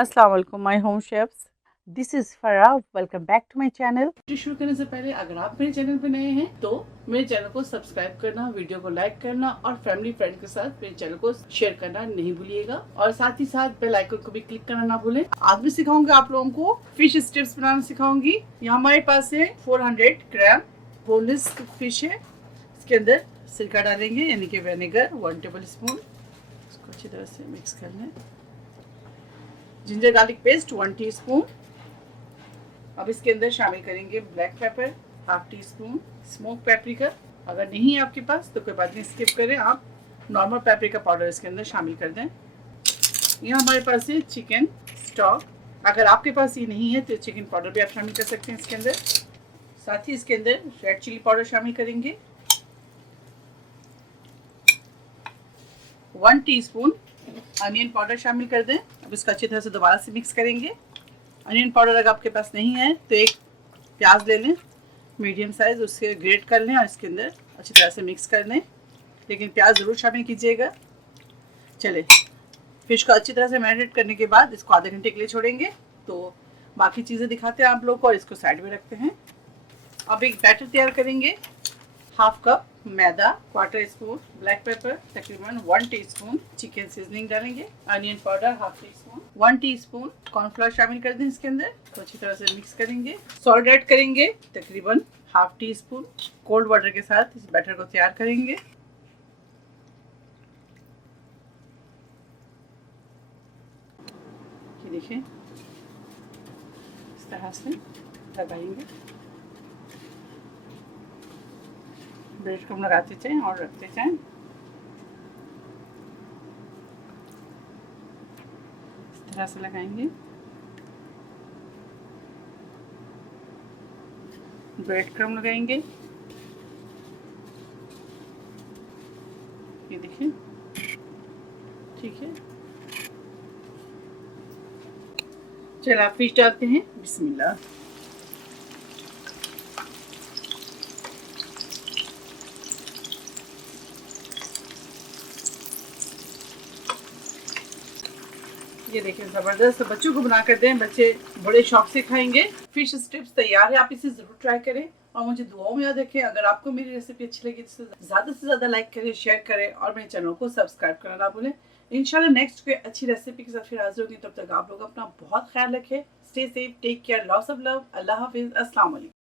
अस्सलाम वालेकुम my home chefs, this is Farah. Welcome back to my channel. शुरू करने से पहले अगर आप मेरे चैनल पे नए हैं तो मेरे चैनल को सब्सक्राइब करना, वीडियो को लाइक करना और फैमिली फ्रेंड के साथ मेरे चैनल को शेयर करना नहीं भूलिएगा और साथ ही साथ बेल आइकन को भी क्लिक करना ना भूलें। आज मैं सिखाऊंगी आप लोगों को फिश स्ट्रिप्स बनाना सिखाऊंगी। यहाँ हमारे पास है 400 ग्राम बोनलेस फिश है। इसके अंदर सिरका डालेंगे यानी कि विनेगर 1 टेबल स्पून। इसको अच्छी तरह से मिक्स कर लें। Ginger garlic paste 1 teaspoon. अब इसके अंदर शामिल करेंगे black pepper half tea spoon, smoke paprika अगर नहीं है आपके पास तो कोई बात नहीं, स्किप करें, आप नॉर्मल पेपरिका पाउडर इसके अंदर शामिल कर दें। यहाँ हमारे पास है चिकन स्टॉक, अगर आपके पास ये नहीं है तो चिकन पाउडर भी आप शामिल कर सकते हैं इसके अंदर। साथ ही इसके अंदर रेड चिली पाउडर शामिल करेंगे, 1 टीस्पून अनियन पाउडर शामिल कर दें। अब इसको अच्छी तरह से दोबारा से मिक्स करेंगे। अनियन पाउडर अगर आपके पास नहीं है तो एक प्याज ले लें मीडियम साइज़, उसके ग्रेट कर लें और इसके अंदर अच्छी तरह से मिक्स कर लें, लेकिन प्याज ज़रूर शामिल कीजिएगा। चले फिश को अच्छी तरह से मैरिनेट करने के बाद इसको आधे घंटे के लिए छोड़ेंगे। तो बाकी चीज़ें दिखाते हैं आप लोग को और इसको साइड में रखते हैं। अब एक बैटर तैयार करेंगे। हाफ कप मैदा, 1/4 स्पून ब्लैक पेपर, तकरीबन 1 टीस्पून चिकन सीजनिंग डालेंगे, onion powder half tea spoon, 1 teaspoon cornflour शामिल कर दें इसके अंदर। तो अच्छी तरह से मिक्स करेंगे। सॉल्ट ऐड करेंगे तकरीबन half tea spoon. Cold water के साथ इस बैटर को तैयार करेंगे। ये देखिए इस तरह से लगाएंगे। ब्रेड क्रम्ब लगाते जाएं और रखते जाएं। इस तरह से लगाएंगे। ब्रेड क्रम्ब लगाएंगे। ये देखिए, ठीक है। चलो आप फिश डालते हैं। बिस्मिल्लाह। ये देखिए ज़बरदस्त, बच्चों को बना कर दें, बच्चे बड़े शौक से खाएंगे। फिश स्ट्रिप्स तैयार है, आप इसे ज़रूर ट्राई करें और मुझे दुआओं में याद रखें। अगर आपको मेरी रेसिपी अच्छी लगी तो ज़्यादा से ज़्यादा लाइक करें, शेयर करें और मेरे चैनल को सब्सक्राइब करना ना भूलें। इंशाल्लाह नेक्स्ट कोई अच्छी रेसिपी के साथ फिर हाजिर होंगी। तब तक आप लोग अपना बहुत ख्याल रखें। Stay safe, take care, lots of love. अल्लाह हाफिज़, अस्सलाम वालेकुम।